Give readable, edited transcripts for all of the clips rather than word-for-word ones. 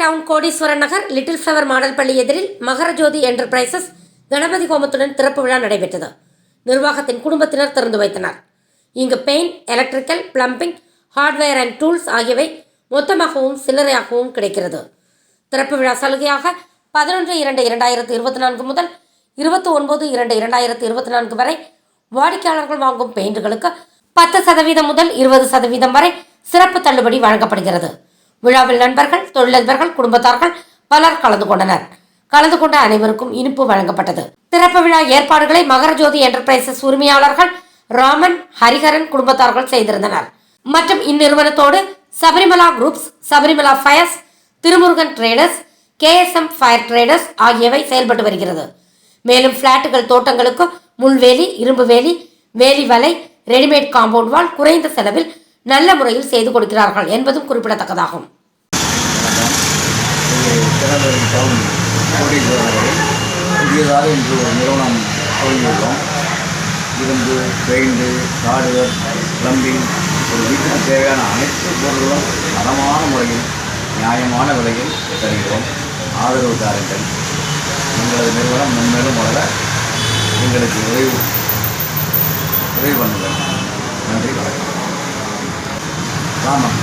Down கோடீஸ்வரன் நகர் little flower model பள்ளி எதிரில் Makarajothi enterprises Ganapathi ஹோமத்துடன் திறப்பு விழா நடைபெற்றது. நிர்வாகத்தின் குடும்பத்தினர் திறந்து வைத்தனர். இங்கு paint, electrical, plumbing, hardware and tools ஆகியவை மொத்தமாகவும் சில்லறையாகவும் கிடைக்கிறது. திறப்பு விழா சலுகையாக 11/2/2024 முதல் 29/2/2024 வரை வாடிக்கையாளர்கள் வாங்கும் பெயிண்டுகளுக்கு 10% முதல் 20% வரை சிறப்பு தள்ளுபடி வழங்கப்படுகிறது. விழாவில் நண்பர்கள், தொழிலதிபர்கள், குடும்பத்தார்கள் பலர் கலந்து கொண்டனர். கலந்து கொண்ட அனைவருக்கும் இனிப்பு வழங்கப்பட்டது. திறப்பு விழா ஏற்பாடுகளை மகரஜோதி என்டர்பிரைசஸ் உரிமையாளர்கள் ராமன், ஹரிஹரன் குடும்பத்தார்கள் செய்திருந்தனர். மற்றும் இந்நிறுவனத்தோடு Sabarimala groups, Sabarimala fires, Thirumurugan traders, KSM fire traders ஆகியவை செயல்பட்டு வருகிறது. மேலும் பிளாட்டுகள், தோட்டங்களுக்கு முள்வேலி, இரும்பு வேலி, வேலி வலை, ரெடிமேட் காம்பவுண்ட் வால் குறைந்த செலவில் நல்ல முறையில் செய்து கொடுக்கிறார்கள் என்பதும் குறிப்பிடத்தக்கதாகும். புதியதாக இன்று ஒரு நிறுவனம் தொடங்கியுள்ளோம். இரும்பு, பெயிண்டு, ஹார்ட்வேர், பிளம்பிங், ஒரு வீட்டுக்கு தேவையான அனைத்து பொருட்களும் தரமான முறையில் நியாயமான விலையில் தருகிறோம். ஆதரவு தாருங்கள். எங்களது நிறுவனம் மென்மேலும் வளர எங்களுக்கு உதவி பண்ணுங்கள். நன்றி, வணக்கம். ராமன்.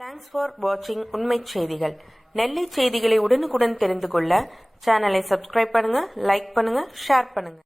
தேங்க்ஸ் ஃபார் வாட்சிங் உண்மை செய்திகள். நெல்லை செய்திகளை உடனுக்குடன் தெரிந்து கொள்ள சேனலை சப்ஸ்கிரைப் பண்ணுங்க, லைக் பண்ணுங்க, ஷேர் பண்ணுங்க.